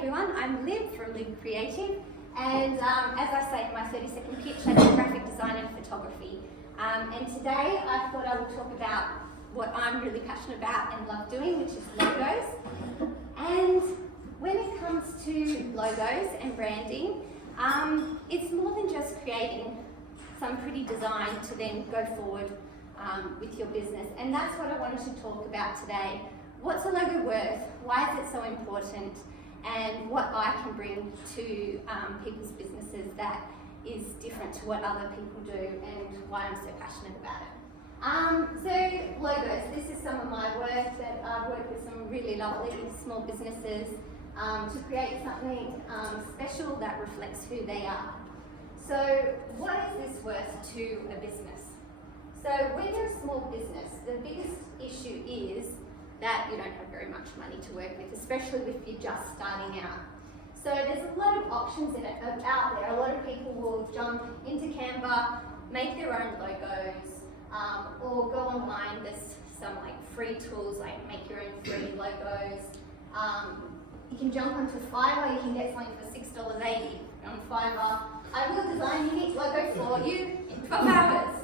everyone, I'm Liv from Liv Creative, and as I say in my 30-second pitch, I do graphic design and photography. And today I thought I would talk about what I'm really passionate about and love doing, which is logos. And when it comes to logos and branding, it's more than just creating some pretty design to then go forward with your business. And that's what I wanted to talk about today. What's a logo worth? Why is it so important? And what I can bring to people's businesses that is different to what other people do, and why I'm so passionate about it. So logos, this is some of my work that I've worked with some really lovely small businesses to create something special that reflects who they are. So what is this worth to a business? So when you're a small business, the biggest issue is that you don't have very much money to work with, especially if you're just starting out. So there's a lot of options out there. A lot of people will jump into Canva, make their own logos, or go online. There's some like free tools like make your own free logos. You can jump onto Fiverr. You can get something for $6.80 on Fiverr. I will design a unique logo for you in 12 hours.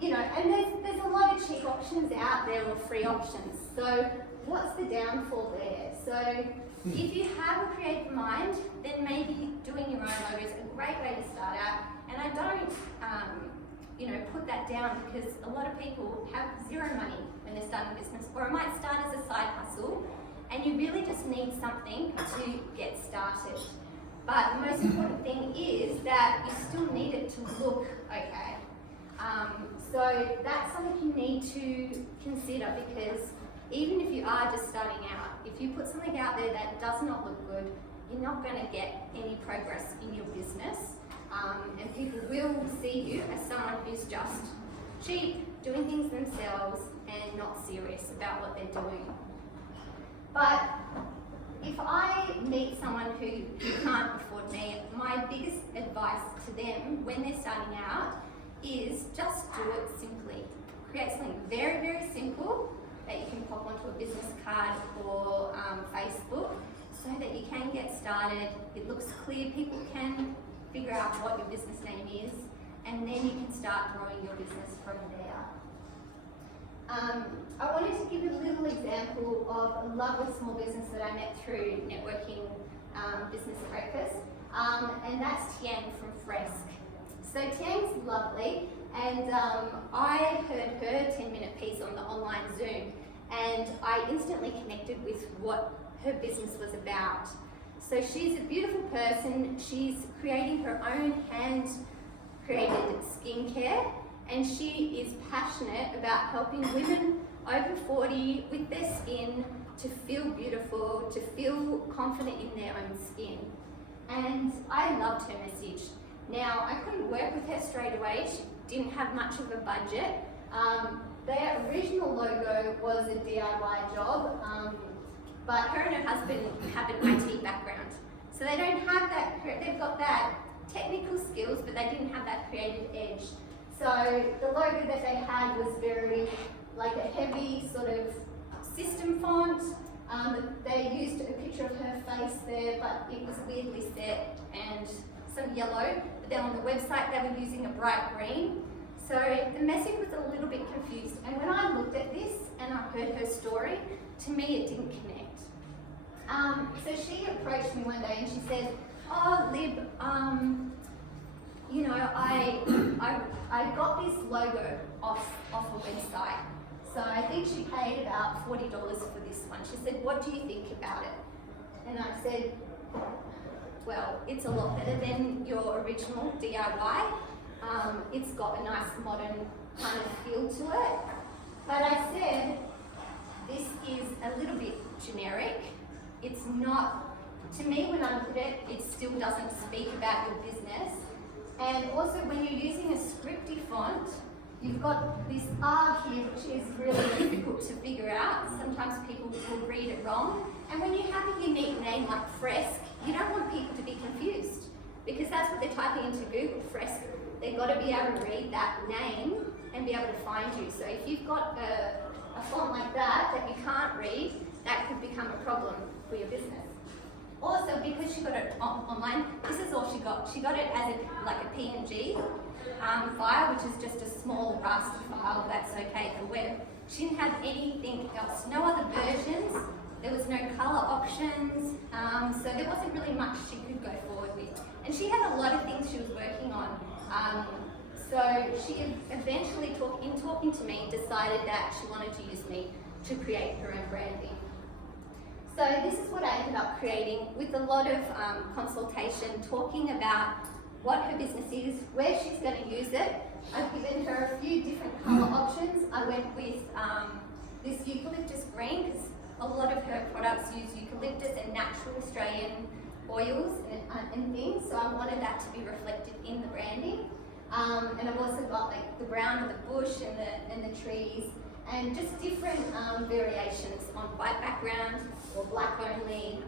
You know, and there's a lot of cheap options out there or free options. So what's the downfall there? So if you have a creative mind, then maybe doing your own logo is a great way to start out. And I don't, you know, put that down, because a lot of people have zero money when they're starting a business, or it might start as a side hustle, and you really just need something to get started. But the most important thing is that you still need it to look okay. So that's something you need to consider, because even if you are just starting out, if you put something out there that does not look good, you're not going to get any progress in your business. And people will see you as someone who's just cheap, doing things themselves, and not serious about what they're doing. But if I meet someone who can't afford me, my biggest advice to them when they're starting out is just do it simply. Create something very, very simple that you can pop onto a business card or Facebook, so that you can get started. It looks clear, people can figure out what your business name is, and then you can start growing your business from there. I wanted to give a little example of a lovely small business that I met through networking business breakfast, and that's Tiang from Fresk. So Tiang's lovely, and I heard her 10-minute piece on the online Zoom, and I instantly connected with what her business was about. So she's a beautiful person. She's creating her own hand-created skincare, and she is passionate about helping women over 40 with their skin to feel beautiful, to feel confident in their own skin. And I loved her message. Now, I couldn't work with her straight away. She didn't have much of a budget. Their original logo was a DIY job, but her and her husband have an IT background. So they don't have that, they've got that technical skills, but they didn't have that creative edge. So the logo that they had was very, like a heavy sort of system font. They used a picture of her face there, but it was weirdly set and some yellow. But then on the website they were using a bright green. So the message was a little bit confused. And when I looked at this and I heard her story, to me it didn't connect. So she approached me one day and she said, "Oh, Lib, you know, I got this logo off a website. So I think she paid about $40 for this one." She said, "What do you think about it?" And I said, "Well, it's a lot better than your original DIY. It's got a nice modern kind of feel to it." But I said, "This is a little bit generic. It's not, to me when I look at it, it still doesn't speak about your business. And also when you're using a scripty font, you've got this R here, which is really difficult to figure out. Sometimes people will read it wrong. And when you have a unique name like Fresk, you don't want people to be confused, because that's what they're typing into Google, Fresk. They've got to be able to read that name and be able to find you. So if you've got a font like that you can't read, that could become a problem for your business. Also, because she got it online, this is all she got. She got it as like a PNG file, which is just a small raster file that's okay for web. She didn't have anything else, no other versions. There was no colour options, so there wasn't really much she could go forward with. And she had a lot of things she was working on. So she eventually, in talking to me, decided that she wanted to use me to create her own branding. So this is what I ended up creating with a lot of consultation, talking about what her business is, where she's going to use it. I've given her a few different colour options. I went with this eucalyptus green because a lot of her products use eucalyptus and natural Australian oils and things, so I wanted that to be reflected in the branding. And I've also got like the brown of the bush and the trees, and just different variations on white background or black only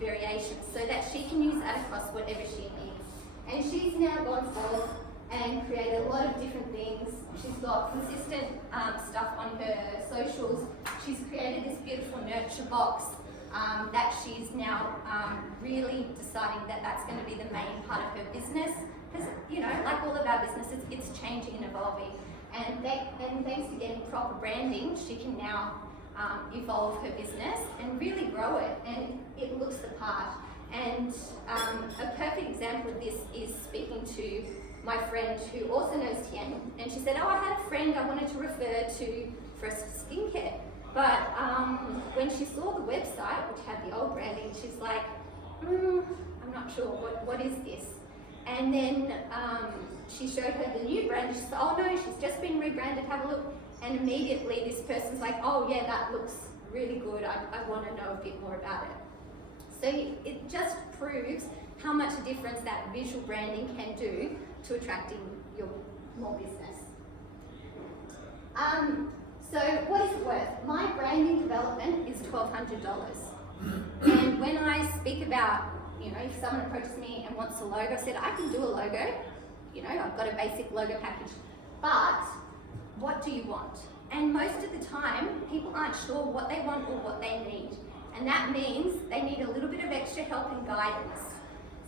variations, so that she can use that across whatever she needs. And she's now gone forth and created a lot of different things. She's got consistent stuff on her socials. She's created this beautiful nurture box that she's now really deciding that that's going to be the main part of her business. Because, you know, like all of our businesses, it's changing and evolving. And thanks to getting proper branding, she can now evolve her business and really grow it, and it looks the part. And a perfect example of this is speaking to my friend who also knows Tian, and she said, oh, I had a friend I wanted to refer to for skincare. But when she saw the website, which had the old branding, she's like, I'm not sure, what is this? And then she showed her the new brand, and she said, oh no, she's just been rebranded, have a look. And immediately this person's like, oh yeah, that looks really good, I want to know a bit more about it. So it just proves how much a difference that visual branding can do to attracting more business. So what is it worth? My branding development is $1,200. And when I speak about, you know, if someone approaches me and wants a logo, I said, I can do a logo. You know, I've got a basic logo package. But what do you want? And most of the time, people aren't sure what they want or what they need. And that means they need a little bit of extra help and guidance.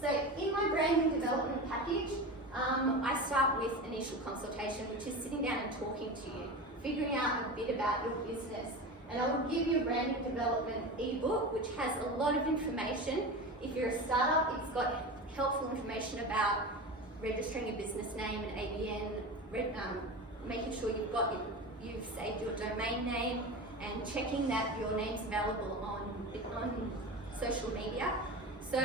So in my branding development package, I start with initial consultation, which is sitting down and talking to you, figuring out a bit about your business. And I will give you a branding development ebook, which has a lot of information. If you're a startup, it's got helpful information about registering a business name and ABN, making sure you've saved your domain name, and checking that your name's available on social media. So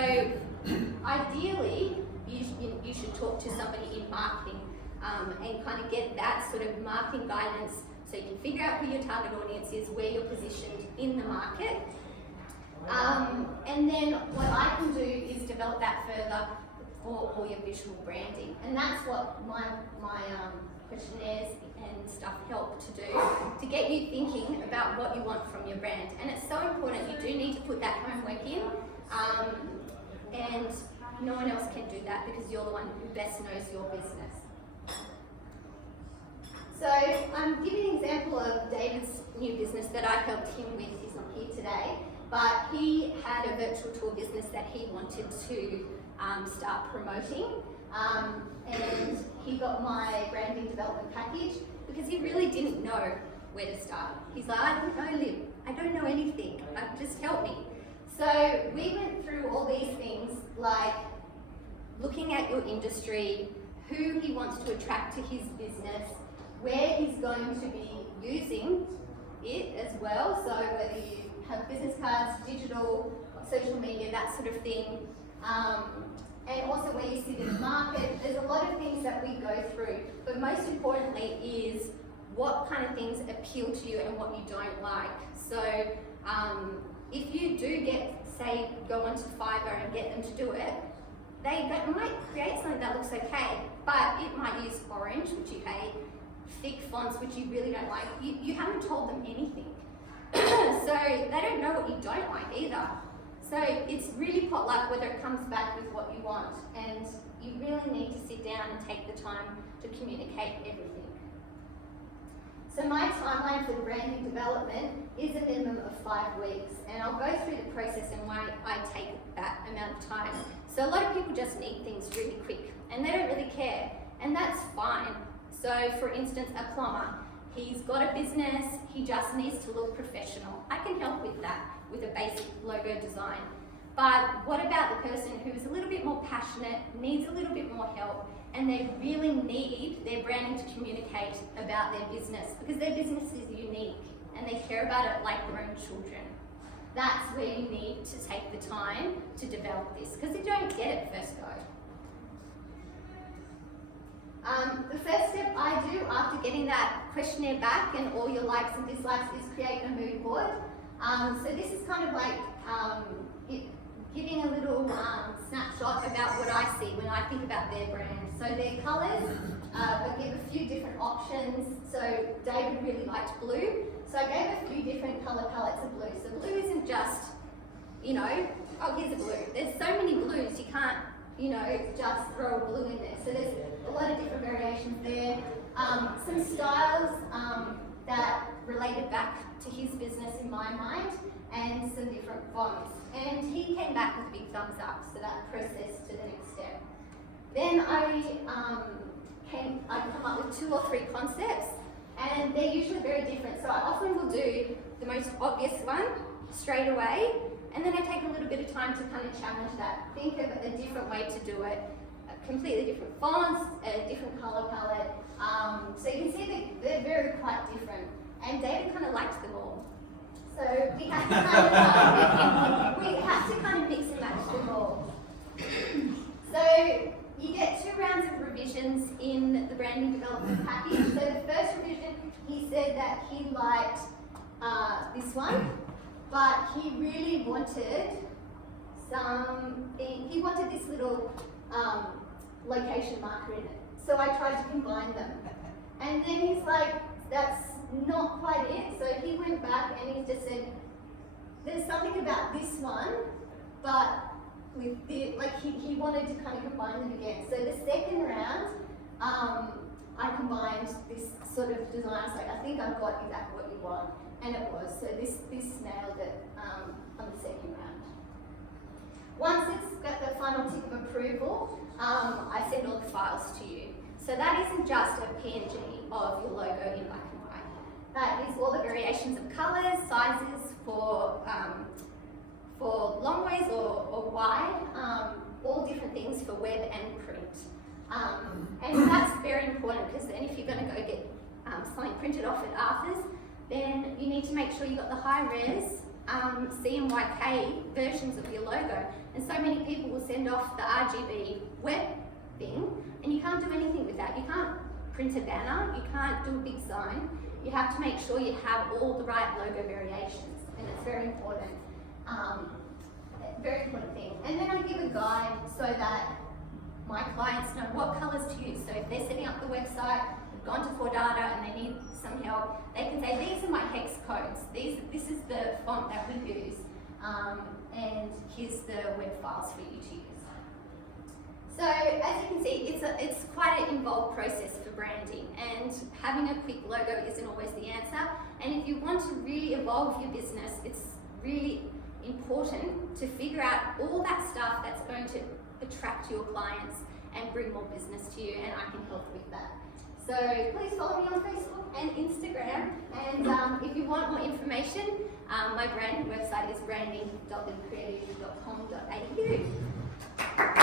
ideally, you should talk to somebody in marketing and kind of get that sort of marketing guidance, so you can figure out who your target audience is, where you're positioned in the market. And then what I can do is develop that further for your visual branding. And that's what my questionnaires and stuff help to do, to get you thinking about what you want from your brand. And it's so important, you do need to put that homework in, and no one else can do that because you're the one who best knows your business. So I'm giving an example of David's new business that I helped him with. He's not here today, but he had a virtual tour business that he wanted to start promoting. And he got my branding development package because he really didn't know where to start. He's like, I don't know, Liv, I don't know anything, just help me. So we went through all these things, like looking at your industry, who he wants to attract to his business, where he's going to be using it as well, so whether you have business cards, digital, social media, that sort of thing. And also where you sit in the market. There's a lot of things that we go through, but most importantly is what kind of things appeal to you and what you don't like. So if you do go onto Fiverr and get them to do it, they might create something that looks okay, but it might use orange, which you hate, thick fonts, which you really don't like. You haven't told them anything. So they don't know what you don't like either. So it's really potluck whether it comes back with what you want, and you really need to sit down and take the time to communicate everything. So my timeline for the branding development is a minimum of 5 weeks, and I'll go through the process and why I take that amount of time. So a lot of people just need things really quick and they don't really care, and that's fine. So for instance, a plumber, he's got a business, he just needs to look professional. I can help with that, with a basic logo design. But what about the person who's a little bit more passionate, needs a little bit more help, and they really need their branding to communicate about their business, because their business is unique and they care about it like their own children. That's where you need to take the time to develop this, because you don't get it first go. The first step I do after getting that questionnaire back and all your likes and dislikes is create a mood board. So this is kind of like giving a little snapshot about what I see when I think about their brand. So their colours, I give a few different options. So David really liked blue, so I gave a few different colour palettes of blue. So blue isn't just, oh, here's a blue. There's so many blues, you can't, just throw a blue in there. So there's a lot of different variations there. Some styles that related back to his business in my mind, and some different fonts. And he came back with a big thumbs up, so that process to the next step. Then I come up with 2 or 3 concepts, and they're usually very different. So I often will do the most obvious one straight away, and then I take a little bit of time to kind of challenge that. Think of a different way to do it, completely different fonts, a different colour palette. So you can see they're very quite different, and David kind of liked them all. So we have to kind of mix and match them all. So you get 2 rounds of revisions in the branding development package. So the first revision, he said that he liked this one, but he really wanted he wanted this little location marker in it. So I tried to combine them. And then he's like, that's not quite it. So he went back and he just said, there's something about this one, but with the, he wanted to kind of combine them again. So the second round, I combined this sort of design. I was like, I think I've got exactly what you want. And it was. So this nailed it on the second round. Once it's got the final tick of approval, I send all the files to you. So that isn't just a PNG of your logo in black and white. That is all the variations of colours, sizes for long ways or wide, all different things for web and print. And that's very important, because then if you're going to go get something printed off at Arthur's, then you need to make sure you've got the high-res CMYK versions of your logo. And so many people will send off the RGB web thing, and you can't do anything with that. You can't print a banner, you can't do a big sign. You have to make sure you have all the right logo variations, and it's very important. Very important thing. And then I give a guide so that my clients know what colours to use. So if they're setting up the website, they've gone to Fordata and they need some help, they can say, these are my hex codes. This is the font that we use. And here's the web files for you to use. So as you can see, it's quite an involved process for branding, and having a quick logo isn't always the answer. And if you want to really evolve your business, it's really important to figure out all that stuff that's going to attract your clients and bring more business to you, and I can help with that. So please follow me on Facebook and Instagram, and if you want more information, my branding website is branding.leadcreative.com.au.